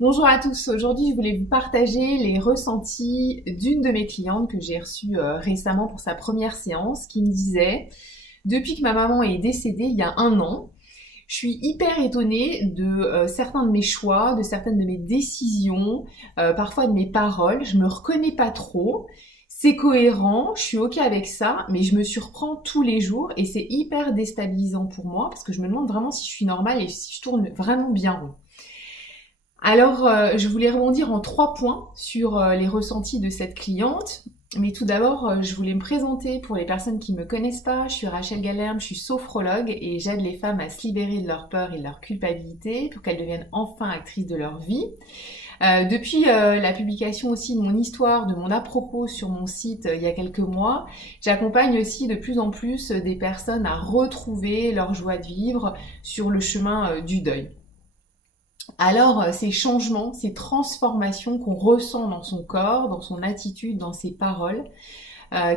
Bonjour à tous, aujourd'hui je voulais vous partager les ressentis d'une de mes clientes que j'ai reçue récemment pour sa première séance qui me disait depuis que ma maman est décédée il y a 1 an, je suis hyper étonnée de certains de mes choix, de certaines de mes décisions, parfois de mes paroles, je me reconnais pas trop. C'est cohérent, je suis ok avec ça, mais je me surprends tous les jours et c'est hyper déstabilisant pour moi parce que je me demande vraiment si je suis normale et si je tourne vraiment bien rond. Alors, je voulais rebondir en 3 points sur les ressentis de cette cliente. Mais tout d'abord, je voulais me présenter pour les personnes qui me connaissent pas. Je suis Rachel Gallerme, je suis sophrologue et j'aide les femmes à se libérer de leur peur et de leur culpabilité pour qu'elles deviennent enfin actrices de leur vie. Depuis la publication aussi de mon histoire, de mon à-propos sur mon site il y a quelques mois, j'accompagne aussi de plus en plus des personnes à retrouver leur joie de vivre sur le chemin du deuil. Alors, ces changements, ces transformations qu'on ressent dans son corps, dans son attitude, dans ses paroles,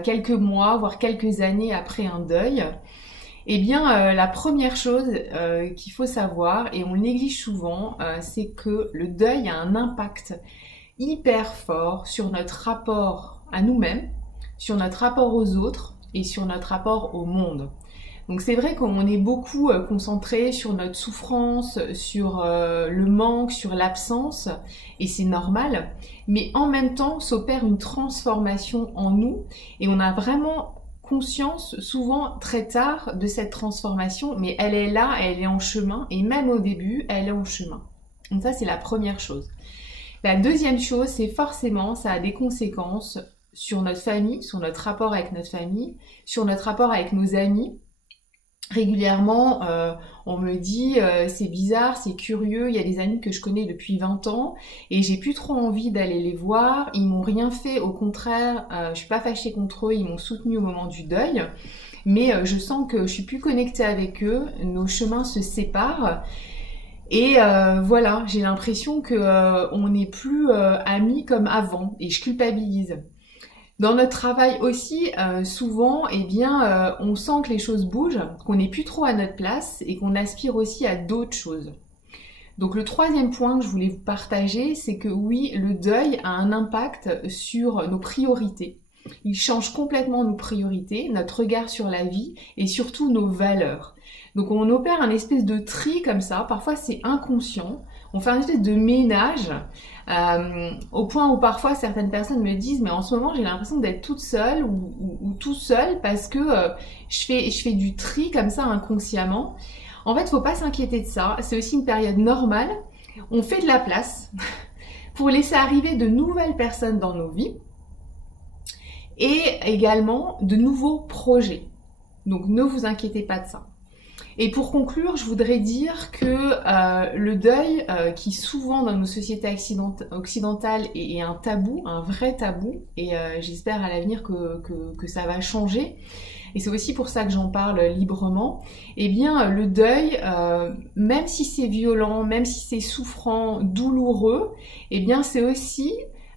quelques mois, voire quelques années après un deuil, eh bien, la première chose qu'il faut savoir, et on le néglige souvent, c'est que le deuil a un impact hyper fort sur notre rapport à nous-mêmes, sur notre rapport aux autres et sur notre rapport au monde. Donc c'est vrai qu'on est beaucoup concentré sur notre souffrance, sur le manque, sur l'absence, et c'est normal, mais en même temps s'opère une transformation en nous, et on a vraiment conscience souvent très tard de cette transformation, mais elle est là, elle est en chemin, et même au début, elle est en chemin. Donc ça c'est la première chose. La deuxième chose, c'est forcément, ça a des conséquences sur notre famille, sur notre rapport avec notre famille, sur notre rapport avec nos amis. Régulièrement, on me dit c'est bizarre, c'est curieux, il y a des amis que je connais depuis 20 ans et j'ai plus trop envie d'aller les voir, ils m'ont rien fait, au contraire, je suis pas fâchée contre eux, ils m'ont soutenue au moment du deuil, mais je sens que je suis plus connectée avec eux, nos chemins se séparent et voilà, j'ai l'impression que on n'est plus amis comme avant et je culpabilise. Dans notre travail aussi, souvent, eh bien, on sent que les choses bougent, qu'on n'est plus trop à notre place et qu'on aspire aussi à d'autres choses. Donc le troisième point que je voulais vous partager, c'est que oui, le deuil a un impact sur nos priorités. Il change complètement nos priorités, notre regard sur la vie et surtout nos valeurs. Donc on opère un espèce de tri comme ça, parfois c'est inconscient, on fait un espèce de ménage au point où parfois certaines personnes me disent mais en ce moment j'ai l'impression d'être toute seule ou tout seul parce que je fais du tri comme ça inconsciemment. En fait, faut pas s'inquiéter de ça, c'est aussi une période normale, on fait de la place pour laisser arriver de nouvelles personnes dans nos vies et également de nouveaux projets. Donc ne vous inquiétez pas de ça. Et pour conclure, je voudrais dire que le deuil, qui souvent dans nos sociétés occidentales est un tabou, un vrai tabou, et j'espère à l'avenir que ça va changer, et c'est aussi pour ça que j'en parle librement, eh bien le deuil, même si c'est violent, même si c'est souffrant, douloureux, eh bien c'est aussi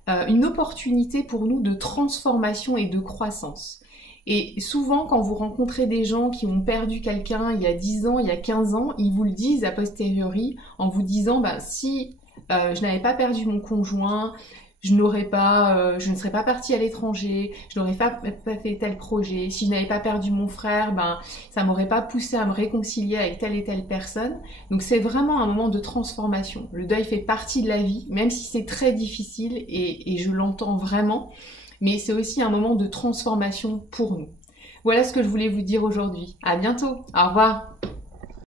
une opportunité pour nous de transformation et de croissance. Et souvent, quand vous rencontrez des gens qui ont perdu quelqu'un il y a 10 ans, il y a 15 ans, ils vous le disent a posteriori en vous disant si je n'avais pas perdu mon conjoint, je ne serais pas partie à l'étranger, je n'aurais pas fait tel projet. Si je n'avais pas perdu mon frère, ça m'aurait pas poussé à me réconcilier avec telle et telle personne. Donc c'est vraiment un moment de transformation. Le deuil fait partie de la vie, même si c'est très difficile et je l'entends vraiment. Mais c'est aussi un moment de transformation pour nous. Voilà ce que je voulais vous dire aujourd'hui. À bientôt. Au revoir.